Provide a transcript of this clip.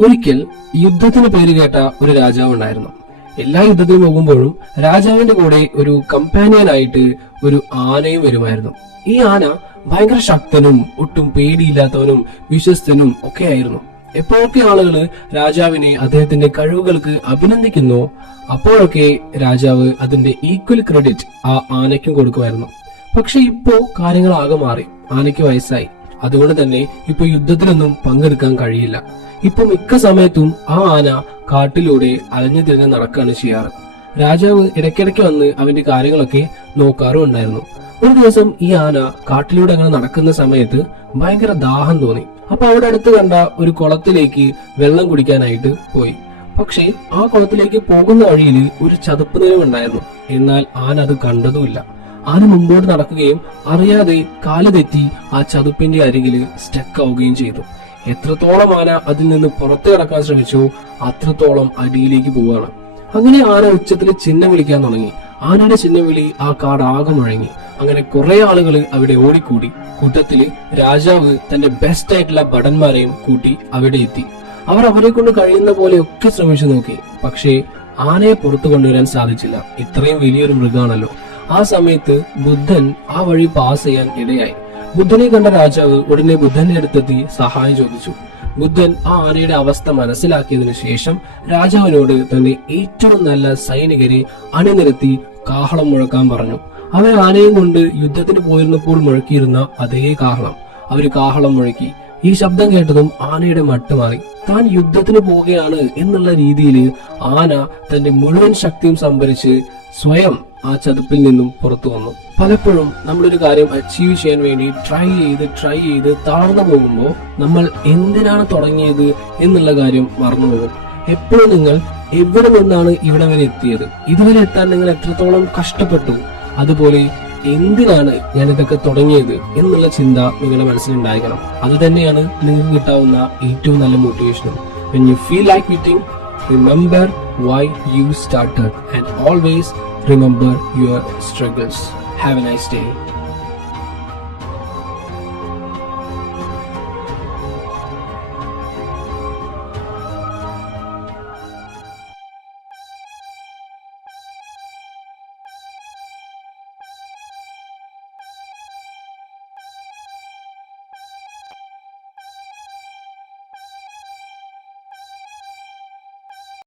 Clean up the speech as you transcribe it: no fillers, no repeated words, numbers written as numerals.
ഒരിക്കൽ യുദ്ധത്തിന് പേര് കേട്ട ഒരു രാജാവ് ഉണ്ടായിരുന്നു. എല്ലാ യുദ്ധത്തിനും പോകുമ്പോഴും രാജാവിന്റെ കൂടെ ഒരു കമ്പാനിയനായിട്ട് ഒരു ആനയും വരുമായിരുന്നു. ഈ ആന ഭയങ്കര ശക്തനും ഒട്ടും പേടിയില്ലാത്തവനും വിശ്വസ്തനും ഒക്കെ ആയിരുന്നു. എപ്പോഴൊക്കെ ആളുകള് രാജാവിനെ അദ്ദേഹത്തിന്റെ കഴിവുകൾക്ക് അഭിനന്ദിക്കുന്നു, അപ്പോഴൊക്കെ രാജാവ് അതിന്റെ ഈക്വൽ ക്രെഡിറ്റ് ആ ആനയ്ക്കും കൊടുക്കുമായിരുന്നു. പക്ഷെ ഇപ്പോ കാര്യങ്ങൾ ആകെ മാറി. ആനയ്ക്ക് വയസ്സായി. അതുകൊണ്ട് തന്നെ ഇപ്പൊ യുദ്ധത്തിലൊന്നും പങ്കെടുക്കാൻ കഴിയില്ല. ഇപ്പൊ മിക്ക സമയത്തും ആ ആന കാട്ടിലൂടെ അലഞ്ഞു തിരിഞ്ഞ് നടക്കുകയാണ് ചെയ്യാറ്. രാജാവ് ഇടയ്ക്കിടയ്ക്ക് വന്ന് അവന്റെ കാര്യങ്ങളൊക്കെ നോക്കാറും ഉണ്ടായിരുന്നു. ഒരു ദിവസം ഈ ആന കാട്ടിലൂടെ അങ്ങനെ നടക്കുന്ന സമയത്ത് ഭയങ്കര ദാഹം തോന്നി. അപ്പൊ അവിടെ അടുത്ത് കണ്ട ഒരു കുളത്തിലേക്ക് വെള്ളം കുടിക്കാനായിട്ട് പോയി. പക്ഷേ ആ കുളത്തിലേക്ക് പോകുന്ന വഴിയിൽ ഒരു ചതുപ്പ് നിലമുണ്ടായിരുന്നു. എന്നാൽ ആന അത് കണ്ടതുമില്ല. ആന മുമ്പോട്ട് നടക്കുകയും അറിയാതെ കാല് തെറ്റി ആ ചതുപ്പിന്റെ അരികില് സ്റ്റക്ക് ആവുകയും ചെയ്തു. എത്രത്തോളം ആന അതിൽ നിന്ന് പുറത്തു കടക്കാൻ ശ്രമിച്ചോ അത്രത്തോളം അടിയിലേക്ക് പോവുകയാണ്. അങ്ങനെ ആന ഉച്ചത്തിൽ ചിഹ്നം വിളിക്കാൻ തുടങ്ങി. ആനയുടെ ചിഹ്നം വിളി ആ കാട് ആകെ മുഴങ്ങി. അങ്ങനെ കുറെ ആളുകൾ അവിടെ ഓടിക്കൂടി. കൂട്ടത്തില് രാജാവ് തന്റെ ബെസ്റ്റ് ആയിട്ടുള്ള ഭടന്മാരെയും കൂട്ടി അവിടെ എത്തി. അവർ അവരെ കൊണ്ട് കഴിയുന്ന പോലെ ഒക്കെ ശ്രമിച്ചു നോക്കി. പക്ഷേ ആനയെ പുറത്തു കൊണ്ടുവരാൻ സാധിച്ചില്ല. ഇത്രയും വലിയൊരു മൃഗമാണല്ലോ. ആ സമയത്ത് ബുദ്ധൻ ആ വഴി പാസ് ചെയ്യാൻ ഇടയായി. ബുദ്ധനെ കണ്ട രാജാവ് ഉടനെ ബുദ്ധന്റെ അടുത്തെത്തി സഹായം ചോദിച്ചു. ബുദ്ധൻ ആ ആനയുടെ അവസ്ഥ മനസ്സിലാക്കിയതിനു ശേഷം രാജാവിനോട് തന്റെ ഏറ്റവും നല്ല സൈനികരെ അണിനിരത്തി കാഹളം മുഴക്കാൻ പറഞ്ഞു. അവർ ആനയും കൊണ്ട് യുദ്ധത്തിന് പോയിരുന്നപ്പോൾ മുഴക്കിയിരുന്ന അതേ കാഹളം അവര് കാഹളം മുഴക്കി. ഈ ശബ്ദം കേട്ടതും ആനയുടെ മട്ട് മാറി. താൻ യുദ്ധത്തിന് പോവുകയാണ് എന്നുള്ള രീതിയിൽ ആന തന്റെ മുഴുവൻ ശക്തിയും സംഭരിച്ച് സ്വയം ആ ചതുപ്പിൽ നിന്നും പുറത്തു വന്നു. പലപ്പോഴും നമ്മളൊരു കാര്യം അച്ചീവ് ചെയ്യാൻ വേണ്ടി ട്രൈ ചെയ്ത് തളർന്നു പോകുമ്പോൾ നമ്മൾ എന്തിനാണ് തുടങ്ങിയത് എന്നുള്ള കാര്യം മറന്നുപോകും. എപ്പോഴും നിങ്ങൾ എവിടെ നിന്നാണ് ഇവിടെ വരെ എത്തിയത്, ഇതുവരെ എത്താൻ നിങ്ങൾ എത്രത്തോളം കഷ്ടപ്പെട്ടു, അതുപോലെ എന്തിനാണ് ഞാൻ ഇതൊക്കെ തുടങ്ങിയത് എന്നുള്ള ചിന്ത നിങ്ങളുടെ മനസ്സിലുണ്ടായിരിക്കണം. അത് തന്നെയാണ് നിങ്ങൾക്ക് കിട്ടാവുന്ന ഏറ്റവും നല്ല motivation. When you feel like quitting, remember why you started and always remember your struggles. Have a nice day.